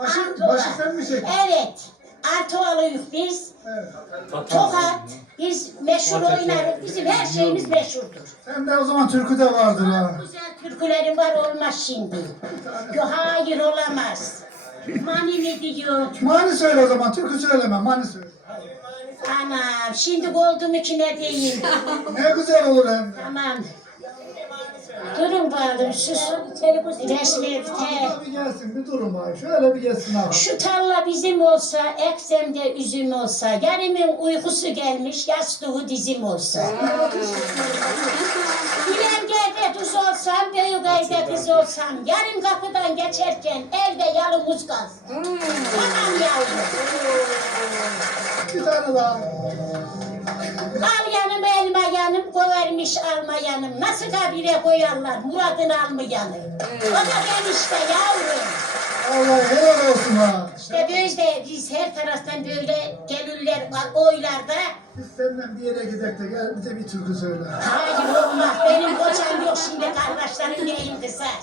Başı, Artoğan. başı sen mi çektin? Evet. Artoğalıyız biz. Evet. Tokat. Biz meşhur oynarız. Bizim her şeyimiz meşhurdur. Sen de o zaman türkü de vardır ha. Güzel türkülerim var olmaz şimdi. Yo, hayır olamaz. Mani mi diyor? Mani söyle o zaman, türkü söyleme, mani söyle. Anam şimdi oldu mu ki ne diyeyim. Ne güzel olur hem de. Tamam. Bakalım şu resmi te. Bir gelsin, bir durun bari. Şöyle bir gelsin abi. Şu tarla bizim olsa, eksemde üzüm olsa, yarımın uykusu gelmiş, yastığı dizim olsa. Bilengerde tuz olsam, büyük evde kız olsam, yarım kapıdan geçerken evde yalımız kalsın. Tamam yavrum. Bir tane daha. Al yanım elma yanım, kovermiş alma yanım. Nasıl kabire koyarlar, muradını almayanı. O da ben işte yavrum. Allah helal olsun ha. İşte böyle biz her taraftan böyle gelirler oylarda. Biz senden bir yere gidek de gel bize bir türkü söyle. Hayır olmaz. Benim kocam yok şimdi kardeşlerim neyim kısa.